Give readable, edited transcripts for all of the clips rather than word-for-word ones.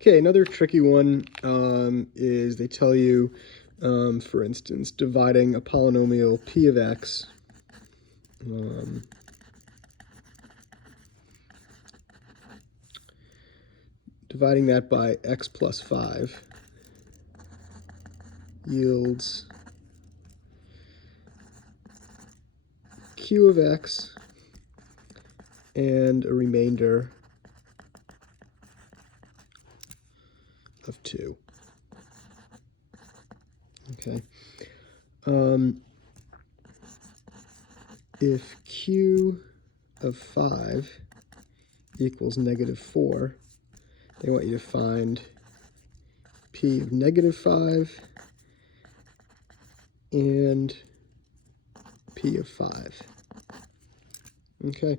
Okay, another tricky one is they tell you, for instance, dividing a polynomial p of x dividing that by x plus 5 yields q of x and a remainder of 2. Okay. If q of 5 equals -4, they want you to find p of -5 and p of 5. Okay.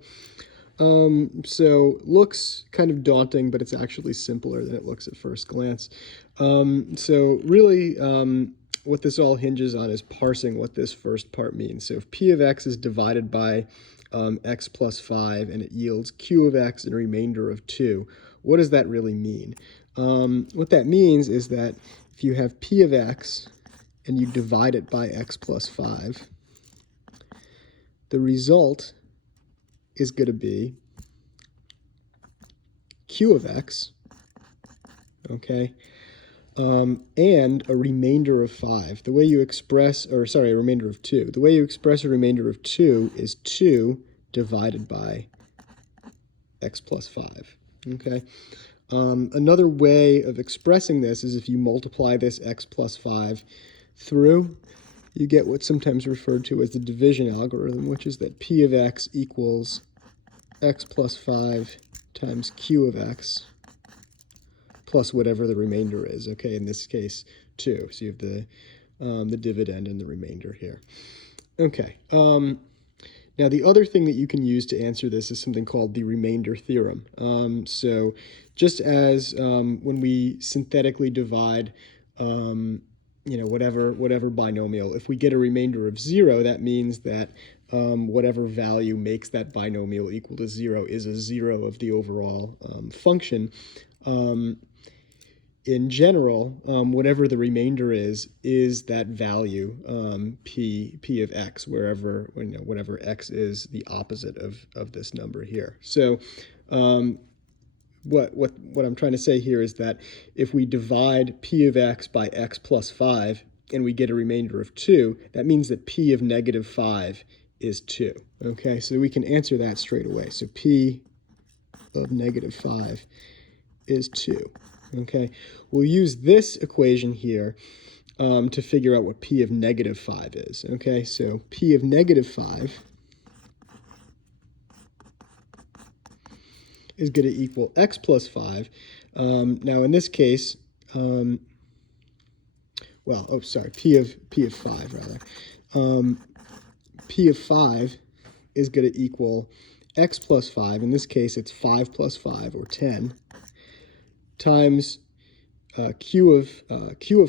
So looks kind of daunting, but it's actually simpler than it looks at first glance. So really, what this all hinges on is parsing what this first part means. So if p of x is divided by x plus 5 and it yields q of x and a remainder of 2, what does that really mean? What that means is that if you have p of x and you divide it by x plus 5, the result is going to be q of x, okay, and a remainder of 5. The way you express, or sorry, a remainder of 2. The way you express a remainder of 2 is 2 divided by x plus 5, okay? Another way of expressing this is if you multiply this x plus 5 through, you get what's sometimes referred to as the division algorithm, which is that p of x equals x plus 5 times q of x plus whatever the remainder is, okay, in this case 2. So you have the dividend and the remainder here. Okay, now the other thing that you can use to answer this is something called the remainder theorem. So just as when we synthetically divide whatever binomial, if we get a remainder of 0, that means that whatever value makes that binomial equal to 0 is a 0 of the overall function. In general, whatever the remainder is that value, p of x, wherever, whatever x is the opposite of this number here. So what I'm trying to say here is that if we divide p of x by x plus 5 and we get a remainder of 2, that means that p of -5 is 2. Okay, so we can answer that straight away. So p of -5 is 2. Okay, we'll use this equation here to figure out what p of -5 is. Okay, so p of -5 is going to equal x plus 5. Now in this case, p of 5 rather. P of 5 is going to equal x plus 5. In this case, it's 5 plus 5, or 10, times q of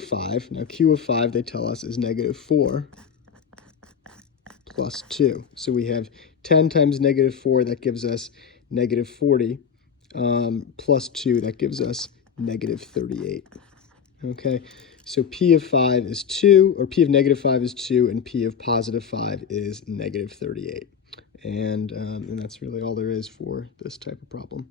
5. Now q of 5, they tell us, is -4 plus 2. So we have 10 times -4, that gives us -40, plus 2, that gives us -38. Okay, so p of 5 is 2, or p of -5 is 2, and p of +5 is -38. And that's really all there is for this type of problem.